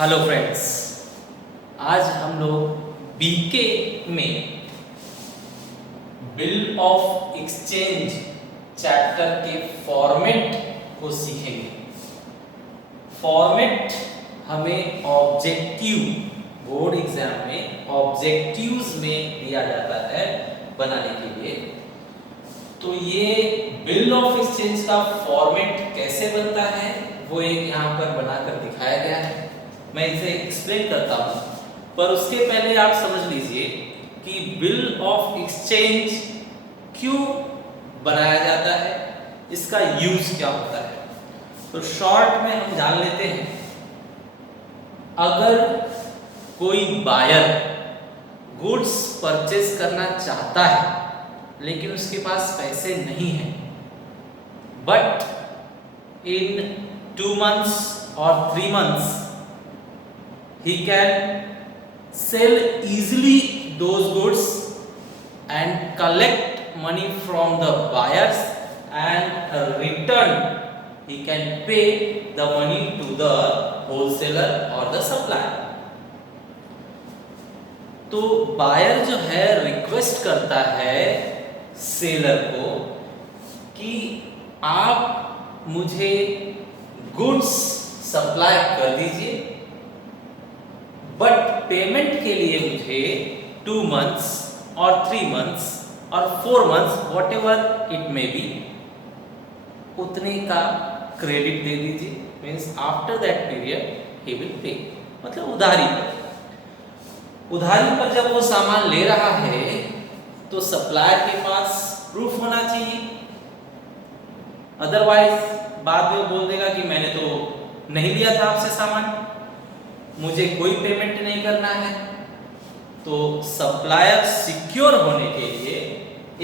Hello friends, आज हम लोग बीके में बिल ऑफ एक्सचेंज चैप्टर के फॉर्मेट को सीखेंगे। फॉर्मेट हमें ऑब्जेक्टिव बोर्ड एग्जाम में ऑब्जेक्टिव्स में दिया जाता है बनाने के लिए। तो ये बिल ऑफ एक्सचेंज का फॉर्मेट कैसे बनता है वो एक यहाँ पर बनाकर दिखाया गया है। मैं इसे एक्सप्लेन करता हूँ, पर उसके पहले आप समझ लीजिए कि बिल ऑफ एक्सचेंज क्यों बनाया जाता है, इसका यूज क्या होता है। तो शॉर्ट में हम जान लेते हैं, अगर कोई बायर गुड्स परचेज करना चाहता है लेकिन उसके पास पैसे नहीं हैं, but in 2 months or 3 months he can sell easily those goods and collect money from the buyers and return he can pay the money to the wholesaler or the supplier। तो buyer जो है request करता है seller को कि आप मुझे goods supply कर दीजिए, बट पेमेंट के लिए मुझे 2 months और 3 months और 4 months what ever it may be उतने का क्रेडिट दे दीजिए। Means after that period he will pay, मतलब उधारी पर जब वो सामान ले रहा है तो सप्लायर के पास प्रूफ होना चाहिए, अदरवाइज बाद में बोल देगा कि मैंने तो नहीं लिया था आपसे सामान, मुझे कोई पेमेंट नहीं करना है। तो सप्लायर सिक्योर होने के लिए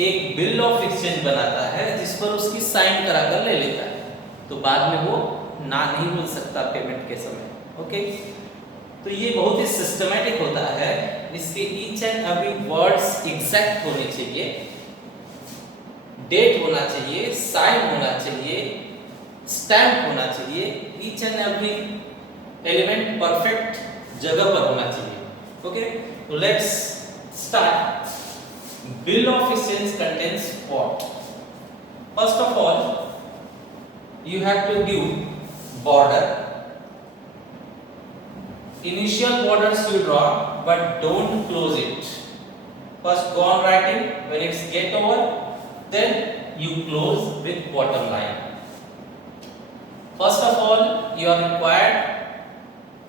एक बिल ऑफ एक्सचेंज बनाता है जिस पर उसकी साइन कराकर ले लेता है, तो बाद में वो ना नहीं बोल सकता पेमेंट के समय। ओके, तो ये बहुत ही सिस्टमैटिक होता है। इसके each and every words exact होने चाहिए, डेट होना चाहिए, साइन होना चाहिए, स्टैम्प होना चाहिए, each and every element perfect जगह पर होना चाहिए। ओके, तो let's start. Bill of exchange contains what? First of all you have to give border. Initial borders you draw, but don't close it. First go on writing, when it's get over, then you close with bottom line. First of all, you are required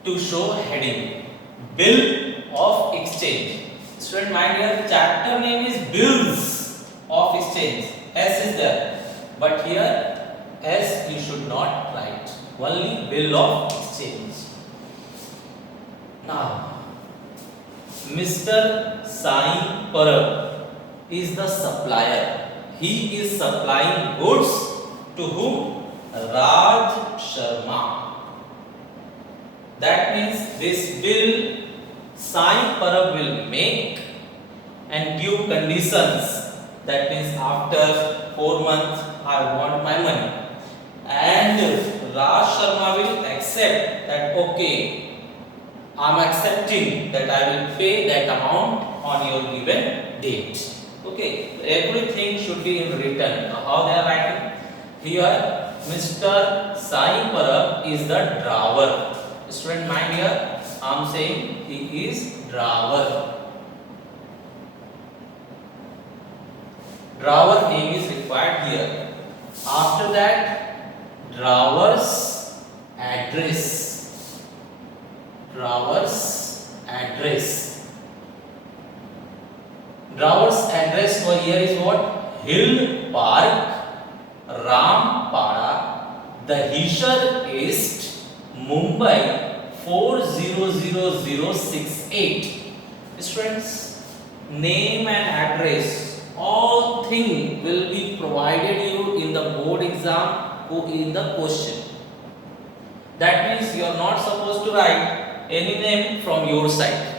to show heading, bill of exchange. Student mind here, chapter name is bills of exchange. S is there, but here S you should not write, only bill of exchange. Now, Mr. Sai Parab is the supplier. He is supplying goods to whom? Raj Sharma. That means this bill Sai Parab will make and give conditions. That means after 4 months I want my money, and Raj Sharma will accept that okay, I am accepting that I will pay that amount on your given date. Okay, everything should be in written. How they are writing here? Mr. Sai Parab is the drawer. Student mind here, I am saying he is drawer. Drawer name is required here. After that, drawer's address. Drawer's address. Drawer's address for here is what? Hill Park, Rampada, Dahisar East, Mumbai 400068. Students, name and address, all thing will be provided you in the board exam or in the question. That means you are not supposed to write any name from your side.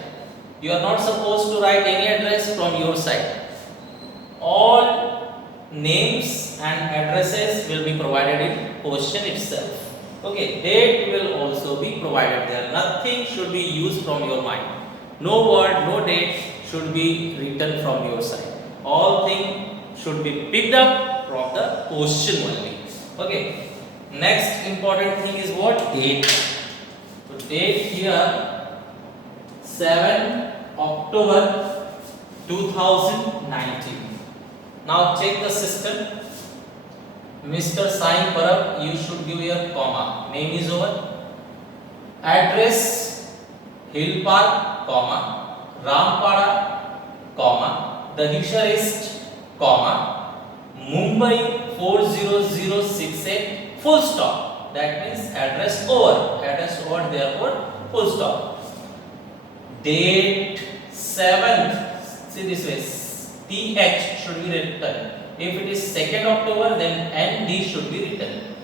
You are not supposed to write any address from your side. All names and addresses will be provided in question itself. Okay, date will also be provided there. Nothing should be used from your mind. No word, no date should be written from your side. All things should be picked up from the question only. Okay, next important thing is what? Date. So date here 7 October 2019. Now check the system. Mr. Sai Parab, you should give your comma. Name is over. Address Hill Park, comma. Rampada, comma. The Hisharist, comma. Mumbai 40068, full stop. That means address over. Address over, therefore full stop. Date 7th. See this way. TH should be written. If it is 2nd October, then ND should be written.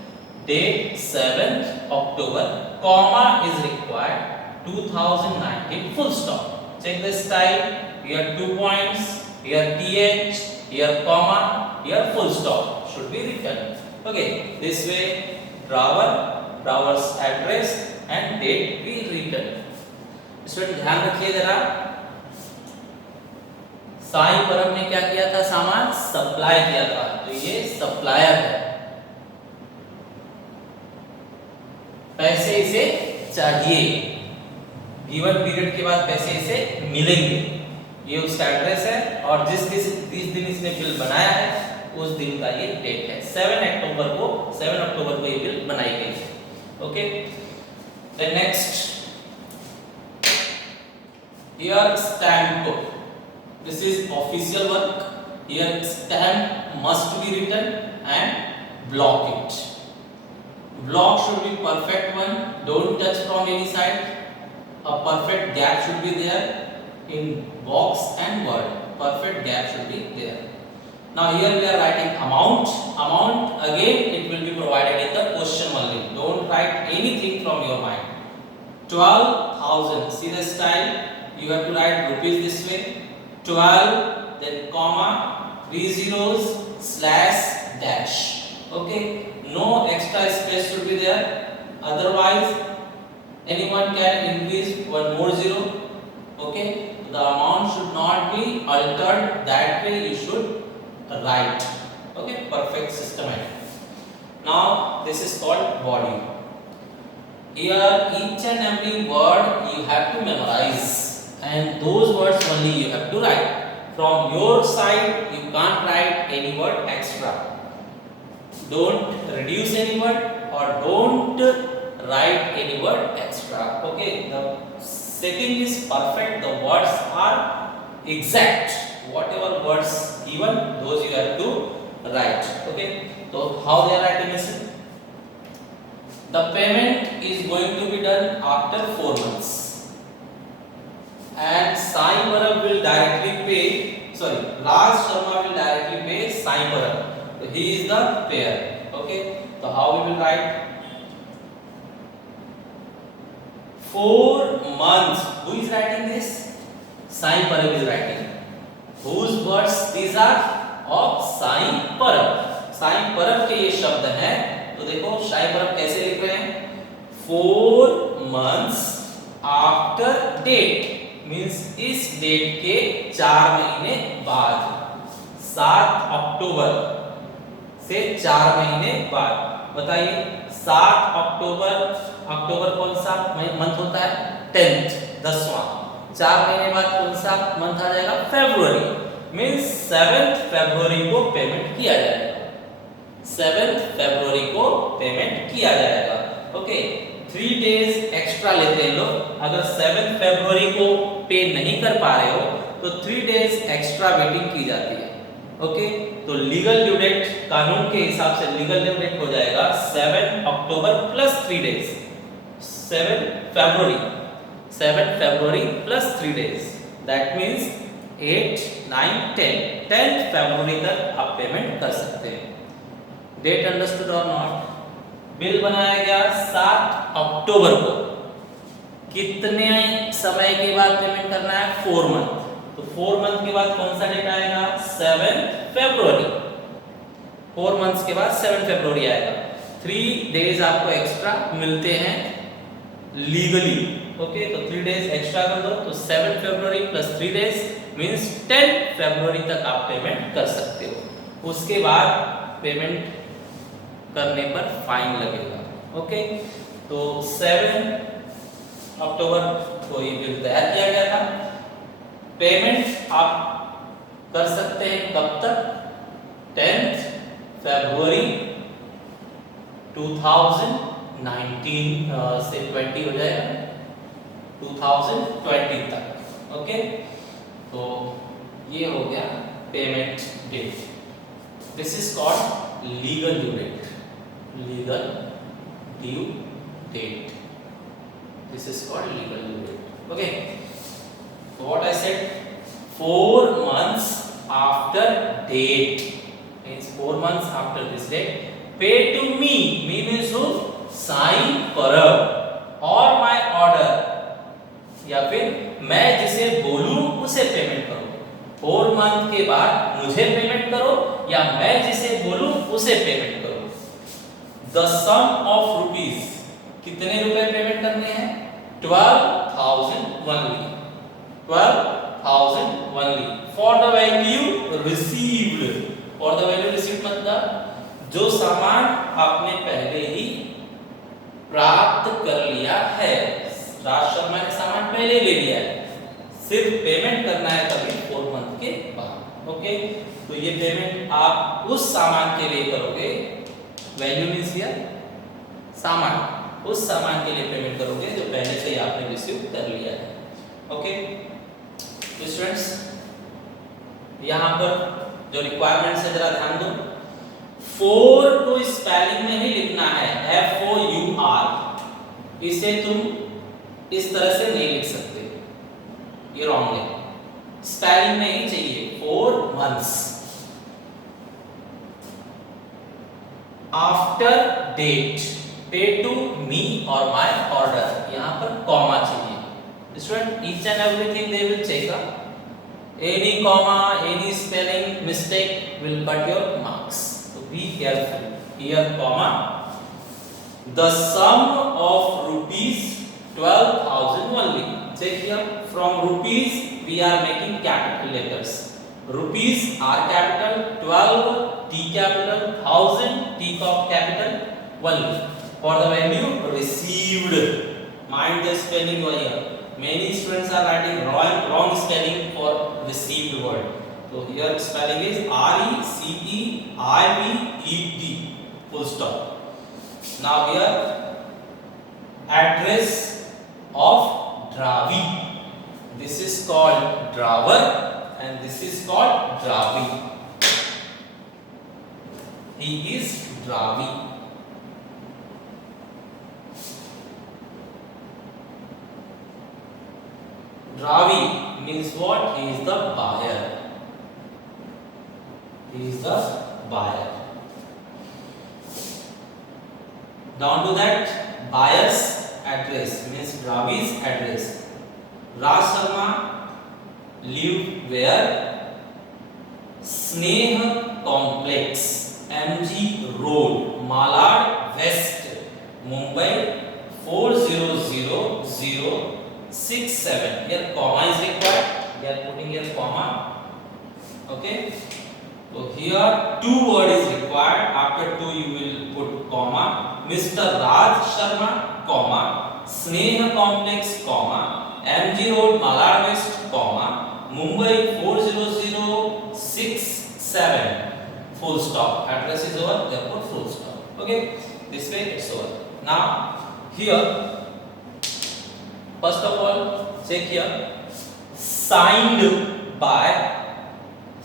Date 7th October, comma is required. 2019, full stop. Check the style. Here 2 points. Here TH. Here comma. Here full stop should be written. Okay. This way, drawer's address and date be written. इसमें ध्यान रखिए जरा. साई परब ने क्या किया था? सामान सप्लाई किया था, तो ये सप्लायर है. पैसे इसे चाहिए. गिवन पीरियड के बाद पैसे इसे मिलेंगे. ये उसका एड्रेस है और जिस दिन इसने बिल बनाया है उस दिन का ये डेट है. 7 अक्टूबर को ये बिल बनाई गई है. Okay. Then next, here stamp code. This is official work. Here stamp must be written and block it. Block should be perfect one. Don't touch from any side. A perfect gap should be there in box and word. Perfect gap should be there. Now here we are writing amount. Amount again it will be provided in the question only. Don't write anything from your mind. 12,000. See the style. You have to write rupees this way. 12, then comma, 3 zeros, slash, dash. Okay, no extra space should be there. Otherwise, anyone can increase one more zero. Okay, the amount should not be altered. That way you should write. Okay, perfect systematic. Now this is called body. Here each and every word you have to memorize. And those words only you have to write. From your side, you can't write any word extra. Don't reduce any word or don't write any word extra. Okay. The second is perfect. The words are exact. Whatever words given, those you have to write. Okay. So how they are writing is, the payment is going to be done after 4 months. And Sai Parab will directly pay, Raj Sharma will directly pay Sai Parab. So he is the payer. Okay. So how we will write? 4 months. Who is writing this? Sai Parab is writing. Whose words these are? Of Sai Parab. Sai Parab के ये शब्द हैं. तो देखो Sai Parab कैसे लिख रहे हैं? 4 months after date. मीन्स इस डेट के 4 महीने बाद. 7 अक्टूबर से 4 महीने बाद. बताइए 7 अक्टूबर कौन सा मंथ होता है? 10th, 10वां. 4 महीने बाद कौन सा मंथ आ जाएगा? फरवरी. मीन्स 7th फरवरी को पेमेंट किया जाएगा. 7th फरवरी को पेमेंट किया जाएगा. ओके. 3 डेज एक्स्ट्रा लेते हैं लोग. अगर 7 फरवरी को पे नहीं कर पा रहे हो तो 3 डेज एक्स्ट्रा वेटिंग की जाती है. ओके. तो लीगल ड्यू डेट कानून के हिसाब से लीगल ड्यू डेट हो जाएगा 7 October plus 3 days. 7 February plus 3 days. That means 8, 9, 10 February तक आप पेमेंट कर सकते हैं. डेट अंडरस्टूड और नॉट? बिल बनाया गया 7 अक्टूबर को. कितने समय के बाद पेमेंट करना है? 4 मंथ. तो 4 मंथ के बाद कौन सा डेट आएगा? 7 फरवरी. 4 मंथ्स के बाद 7 फरवरी आएगा. 3 days आपको एक्स्ट्रा मिलते हैं लीगली। ओके, तो 3 days एक्स्ट्रा कर दो तो 7 February plus 3 days means 10 February तक आप पेमेंट कर सकते हो। उसके बाद पेमेंट करने पर फाइन लगेगा। ओके, तो 7 अक्टूबर को ये बिल तैयार किया गया था। पेमेंट आप कर सकते हैं कब तक? 10 फरवरी 2019 से 20 हो जाएगा 2020 तक। ओके, तो ये हो गया payment date. This is called legal due date. Legal due date, this is called legal due date. Okay, what I said, 4 months after date, means 4 months after this date, pay to me means who? Sai परब or my order, या फिर मैं जिसे बोलूं उसे payment करो। 4 month के बाद मुझे पेमेंट करो या मैं जिसे बोलूं उसे पेमेंट करो। The sum of rupees, कितने रुपए पेमेंट करने हैं? 12,000 only, 12,000 only for the value received। for the value received मतलब जो सामान आपने पहले ही प्राप्त कर लिया है। राज शर्मा ने सामान पहले ले लिया है, सिर्फ पेमेंट करना है कभी 4 मंथ के बाद। ओके, तो ये पेमेंट आप उस सामान के लिए करोगे, वैल्यू मींस हियर सामान, उस सामान के लिए पेमेंट करोगे जो पहले से ही आपने रिसीव कर लिया है। ओके, तो स्टूडेंट्स यहाँ पर जो रिक्वायरमेंट्स है जरा ध्यान दो। 4 को स्पेलिंग में ही लिखना है, FOUR, इसे तुम इस तरह से नहीं लिख सकते, ये रॉन्ग है। स्पेलिंग में ही चाहिए 4 months after date, pay to me और माय ऑर्डर, यहाँ पर कॉमा चाहिए। Student each and everything they will check, any comma, any spelling mistake will cut your marks, so be careful here। comma, the sum of rupees 12,000 only, check here, from rupees we are making capital letters, rupees are capital, 12 T capital, 1000 T capital only for the value received। mind the spelling over here, many students are writing wrong spelling for received word, so here spelling is RECEIVED full stop। now here address of Dravi, this is called drawer and this is called Dravi, he is Dravi। Dravi means what? He is the buyer, he is the buyer। down to that, buyer's address means Dravi's address। Raj Sharma live where? Sneh complex, MG road, Malad West, Mumbai 400067। here comma is required, we are putting here comma। okay, so here 2 word is required, after 2 you will put comma, Mr. Raj Sharma comma, Sneh complex comma, MG road Malad West comma, Mumbai 40067 full stop, address is over, therefore full stop। okay, this way it's over। now here first of all check here, signed by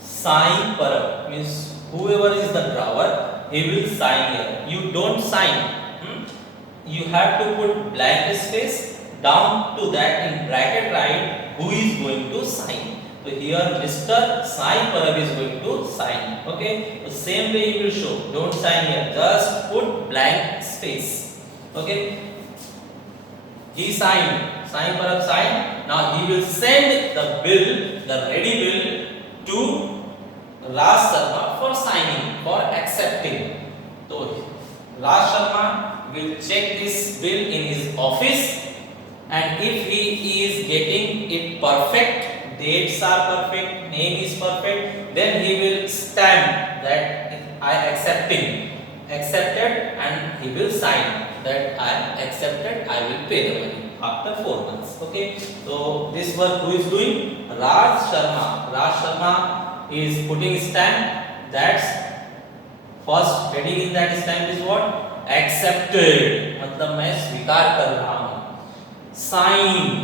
Sai Parab means whoever is the drawer he will sign here, you don't sign, you have to put blank space, down to that in bracket write who is going to sign, so here Mr. Sai Parab is going to sign। okay, the same way you will show, don't sign here, just put blank space। okay, he signed, Sai Parab signed, now he will send the bill, the ready bill to Raj Sharma for signing, for accepting। तो Raj Sharma will check this bill in his office, and if he is getting it perfect, dates are perfect, name is perfect, then he will stamp that I accepted, and he will sign that I accepted, I will pay the money after 4 months. Okay, so this work who is doing? Raj Sharma. Raj Sharma is putting stamp. That's first heading in that stamp is what? Accepted, मतलब मैं स्वीकार कर रहा हूँ. Signed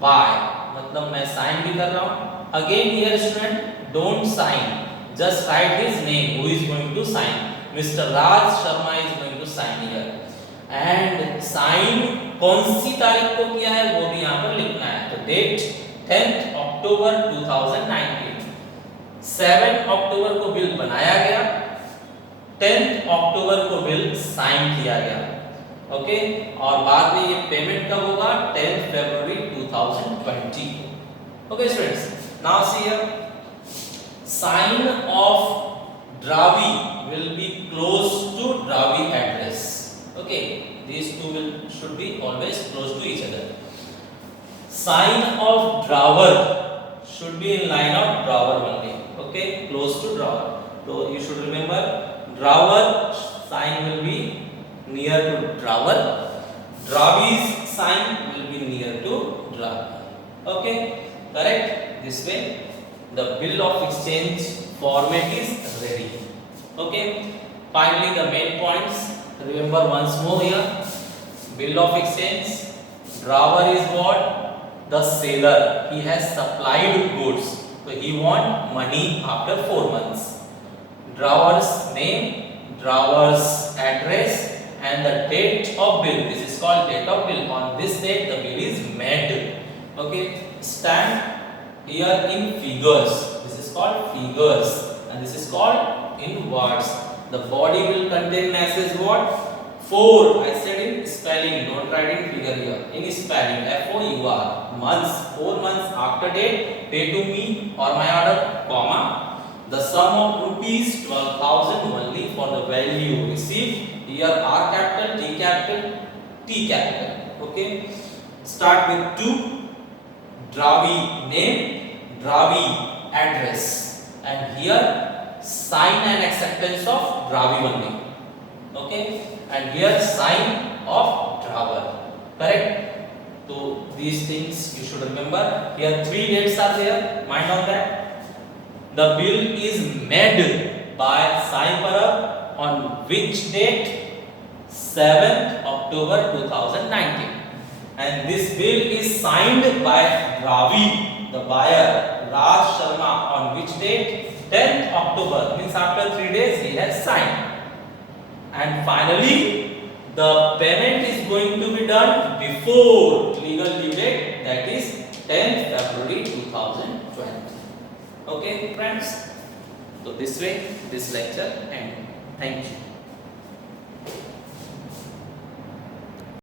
by, मतलब मैं sign भी कर रहा हूँ. Again here student, don't sign, just write his name, who is going to sign. Mr. Raj Sharma is going to sign here. And sign कौन सी तारीख को किया है वो भी यहाँ पर लिखना है. तो डेट 10th अक्टूबर 2019. 7 अक्टूबर को बिल बनाया गया, 10th अक्टूबर को बिल साइन किया गया. ओके, और बाद में ये पेमेंट कब होगा? 10th February 2020. Okay students, now see here, sign of Dravi will be close to Dravi address. Okay, these two should be always close to each other. Sign of drawer should be in line of drawer only. Okay, close to drawer. So you should remember, drawer sign will be near to drawer. Dravi's sign will be near to drawer. Okay, correct? This way the bill of exchange format is ready. Okay, finally the main points. Remember once more here, bill of exchange, drawer is what? The seller, he has supplied goods, so he want money after 4 months. Drawer's name, drawer's address, and the date of bill, this is called date of bill. On this date the bill is made. Okay, stand here in figures, this is called figures, and this is called in words. The body will contain message what? 4. I said in spelling, don't write in figure here. In spelling, FOUR, months, 4 months after date, pay to me or my order, comma. The sum of rupees 12,000 only for the value received. Here R capital, T capital, T capital. Okay. Start with 2. Dravi name, Dravi address, and here sign and acceptance of Dravi only. Okay, and here sign of drawer. Correct? So these things you should remember. Here 3 dates are there. Mind on that. The bill is made by Sai Parab on which date? 7th October 2019. And this bill is signed by Dravi, the buyer, Raj Sharma, on which date? 10th October, means after 3 days he has signed. And finally the payment is going to be done before legal due date, that is 10th February 2020. Okay friends, so this way this lecture ends. Thank you.